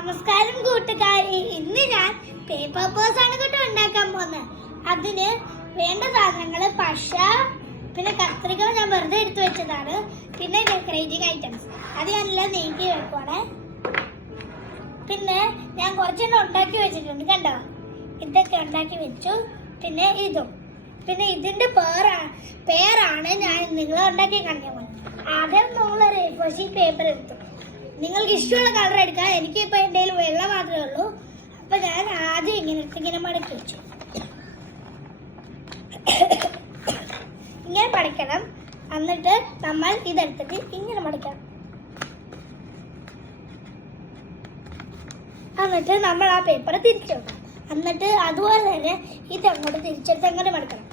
നമസ്കാരം കൂട്ടുകാരെ, ഇന്ന് ഞാൻ പേപ്പർ പേഴ്സ് ആണ് കേട്ടോ ഉണ്ടാക്കാൻ പോകുന്നത്. അതിന് വേണ്ട സാധനങ്ങൾ പശ, പിന്നെ കത്രിക ഞാൻ വെറുതെ എടുത്തു വെച്ചതാണ്, പിന്നെ ഡെക്കറേറ്റിംഗ് ഐറ്റംസ് അത് ഞാനെല്ലാം നീക്കി വെക്കുവാണ്. പിന്നെ ഞാൻ കുറച്ചെണ്ണം ഉണ്ടാക്കി വെച്ചിട്ടുണ്ട്, കണ്ടോ? ഇതൊക്കെ ഉണ്ടാക്കി വെച്ചു. പിന്നെ ഇതും, പിന്നെ ഇതിന്റെ പേരാണ് ഞാൻ നിങ്ങളെ ഉണ്ടാക്കി കാണിക്കാൻ പോകുന്നത്. ആദ്യം നമ്മളൊരു A4 പേപ്പർ എടുത്തു. നിങ്ങൾക്ക് ഇഷ്ടമുള്ള കളർ എടുക്കാം. എനിക്കിപ്പോൾ എൻ്റെ കയ്യിൽ വെള്ള മാത്രമേ ഉള്ളൂ. അപ്പം ഞാൻ ആദ്യം ഇങ്ങനെ മടക്കി വെച്ചു. ഇങ്ങനെ മടക്കണം. എന്നിട്ട് നമ്മൾ ഇതെടുത്തിട്ട് ഇങ്ങനെ മടക്കണം. എന്നിട്ട് നമ്മൾ ആ പേപ്പർ തിരിച്ചു വെക്കണം. എന്നിട്ട് അതുപോലെ തന്നെ ഇതങ്ങോട്ട് തിരിച്ചെടുത്ത് അങ്ങനെ മടക്കണം.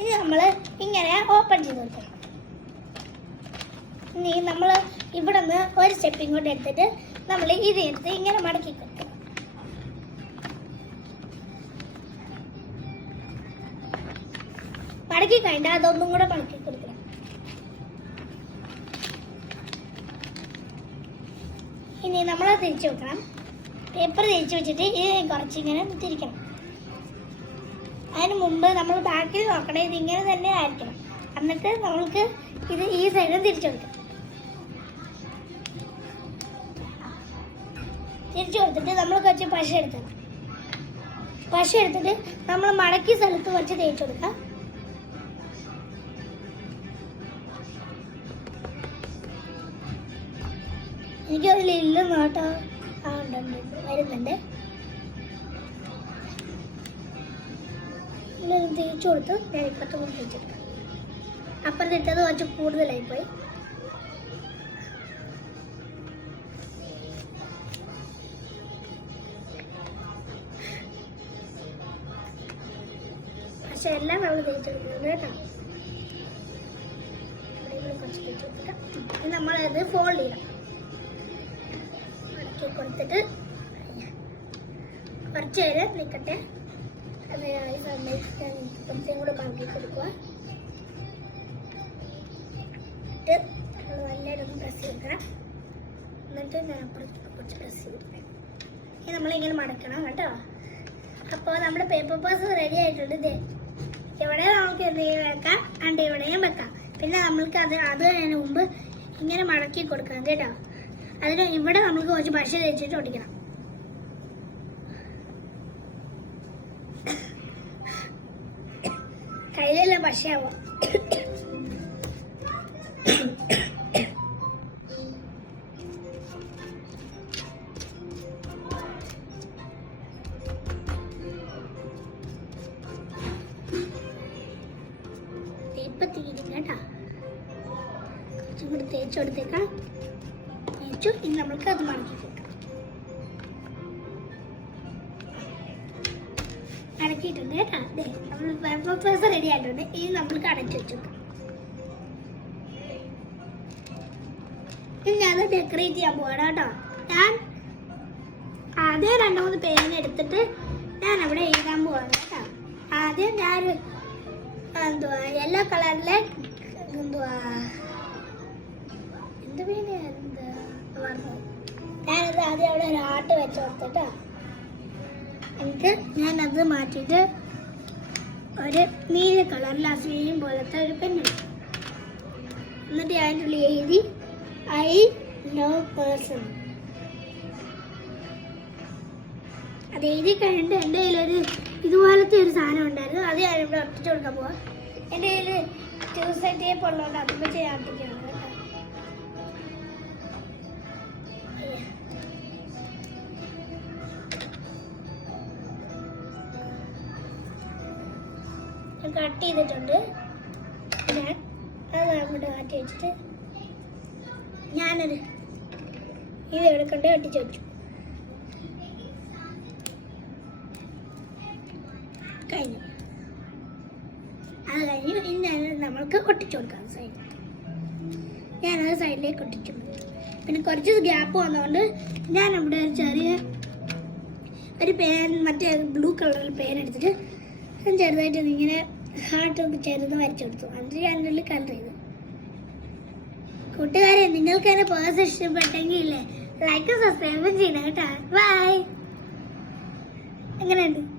ഇനി നമ്മൾ ഇങ്ങനെ ഓപ്പൺ ചെയ്ത് വെക്കണം. ഇനി നമ്മൾ ഇവിടെ നിന്ന് ഒരു സ്റ്റെപ്പ് ഇങ്ങോട്ട് എടുത്തിട്ട് നമ്മൾ ഇതെടുത്ത് ഇങ്ങനെ മടക്കി കൊടുക്കണം. മടക്കി കഴിഞ്ഞാൽ അതൊന്നും കൂടെ മടക്കി കൊടുക്കണം. ഇനി നമ്മൾ തിരിച്ചു വെക്കണം. പേപ്പർ തിരിച്ചു വെച്ചിട്ട് ഇത് കുറച്ചിങ്ങനെ തിരിക്കണം. അതിന് മുമ്പ് നമ്മൾ ബാക്കിൽ നോക്കണം, ഇതിങ്ങനെ തന്നെ ആയിരിക്കണം. എന്നിട്ട് നമ്മൾക്ക് ഇത് ഈ സൈഡും തിരിച്ചു കൊടുക്കാം. തിരിച്ചു കൊടുത്തിട്ട് നമ്മൾ കുറച്ച് പശ എടുക്കണം. പശ എടുത്തിട്ട് നമ്മൾ മടക്കിയ സ്ഥലത്ത് കുറച്ച് തേച്ച് കൊടുക്കാം. എനിക്കതിലില്ല നോട്ടോ. ഉണ്ട് വരുന്നുണ്ട്. തേച്ച് കൊടുത്ത് ഞാൻ ഇപ്പത്തും കൂടി തേച്ചെടുക്കാം. അപ്പം ഇട്ടത് കുറച്ച് കൂടുതലായിപ്പോയി. പക്ഷെ എല്ലാം നമ്മൾ തേച്ചെടുക്കുന്നത് കേട്ടോ. കുറച്ച് തേച്ചെടുക്കാം. ഇനി നമ്മളത് ഫോൾഡ് ചെയ്യാം. മടക്കി കൊടുത്തിട്ട് കുറച്ച് നേരം നിൽക്കട്ടെ. കുറച്ചും കൂടെ ബാക്കി കൊടുക്കുക. നല്ലൊരു പ്രസ് ചെയ്യണം. എന്നിട്ട് ഞാൻ അപ്പുറത്തേക്ക് കുറച്ച് പ്രസ് ചെയ്തിട്ട് ഇനി നമ്മളിങ്ങനെ മടക്കണം കേട്ടോ. അപ്പോൾ നമ്മുടെ പേപ്പർ പേഴ്സ് റെഡി ആയിട്ടുണ്ട്. ഇവിടെ നമുക്ക് എന്തെങ്കിലും വെക്കാം, അണ്ട് ഇവിടെയും വെക്കാം. പിന്നെ നമ്മൾക്ക് അത് കഴിഞ്ഞതിന് മുമ്പ് ഇങ്ങനെ മടക്കി കൊടുക്കണം കേട്ടോ. അതിന് ഇവിടെ നമുക്ക് കുറച്ച് പശ തേച്ചിട്ട് ഒട്ടിക്കണം. കയ്യിലെല്ലാം പശയാവും. ഇപ്പൊ തീരും കേട്ടാ. കുറച്ചും കൂടി തേച്ച് കൊടുത്തേക്കാം. തേച്ചു. ഇനി നമ്മൾക്ക് അത് മടക്കി കൊടുക്കാം. അടക്കിയിട്ടുണ്ട് കേട്ടാ. നമ്മൾ പേപ്പർ പേഴ്സ് റെഡി ആയിട്ടുണ്ട്. ഇനി നമ്മൾക്ക് അടച്ചു വെച്ചു. ഇനി ഞാൻ ഡെക്കറേറ്റ് ചെയ്യാൻ പോവാണ് കേട്ടോ. ഞാൻ ആദ്യം 2-3 പേന എടുത്തിട്ട് ഞാൻ അവിടെ എഴുതാൻ പോവാണ് കേട്ടോ. ആദ്യം ഞാൻ യെല്ലോ കളറിലെ ഞാനത് ആദ്യം അവിടെ ഒരു ആർട്ട് വെച്ച് കൊടുത്തിട്ടോ. എന്നിട്ട് ഞാനത് മാറ്റിയിട്ട് ഒരു നീല കളറിൽ അസീം പോലത്തെ ഒരു പെണ്ണെടുത്തു. എന്നിട്ട് അതിൻ്റെ ഉള്ളിൽ എഴുതി ഐ ലവ് പേഴ്സൺ. അത് എഴുതി കഴിഞ്ഞിട്ട് എൻ്റെ കയ്യിലൊരു ഇതുപോലത്തെ ഒരു സാധനം ഉണ്ടായിരുന്നു. അത് ഞാനിവിടെ ഒട്ടിച്ചു കൊടുക്കാൻ പോവാം. എൻ്റെ കയ്യിൽ 2 സൈഡ് ടേപ്പ് ഉള്ളതുകൊണ്ട് അത് വെച്ച് ഞാൻ ഒട്ടിക്കുകയാണ് കേട്ടോ. കട്ട് ചെയ്തിട്ടുണ്ട്. ഞാൻ അത് അങ്ങോട്ട് മാറ്റി വെച്ചിട്ട് ഞാനത് ഇത് എടുക്കണ്ടേ ഒട്ടിച്ച് വെച്ചു. കഴിഞ്ഞു. അത് കഴിഞ്ഞു. ഇനി ഞാനത് നമ്മൾക്ക് ഒട്ടിച്ചു കൊടുക്കാം സൈഡ്. ഞാനത് സൈഡിലേക്ക് ഒട്ടിച്ചു. പിന്നെ കുറച്ച് ഗ്യാപ്പ് വന്നതുകൊണ്ട് ഞാൻ അവിടെ ഒരു ചെറിയ ഒരു പേൻ, മറ്റേ ബ്ലൂ കളറിൽ പേൻ എടുത്തിട്ട് ചെറുതായിട്ട് ഇങ്ങനെ ഹാർട്ടൊക്കെ ചെറുത് വരച്ചു കൊടുത്തു. എന്നിട്ട് ഞാനുള്ളിൽ കളർ ചെയ്തു. കൂട്ടുകാരെ നിങ്ങൾക്ക് എന്റെ പേഴ്സ് ഇഷ്ടപ്പെട്ടെങ്കിൽ ഇല്ലേ ലൈക്ക് സബ്സ്ക്രൈബും ചെയ്യണം കേട്ടോ. ബൈ. എങ്ങനെയുണ്ട്?